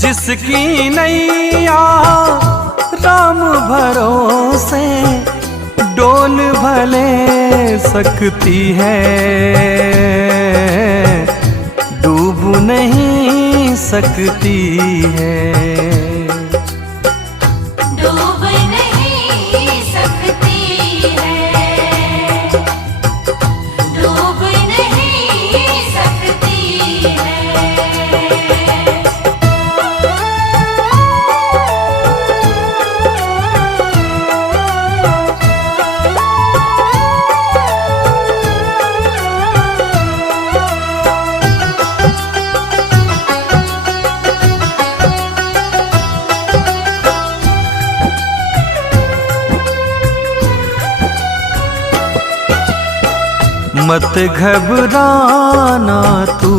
जिसकी नैया राम भरोसे डोल भले सकती है, डूब नहीं सकती है। डूब नहीं सकती है, डूब नहीं सकती है। मत घबराना तू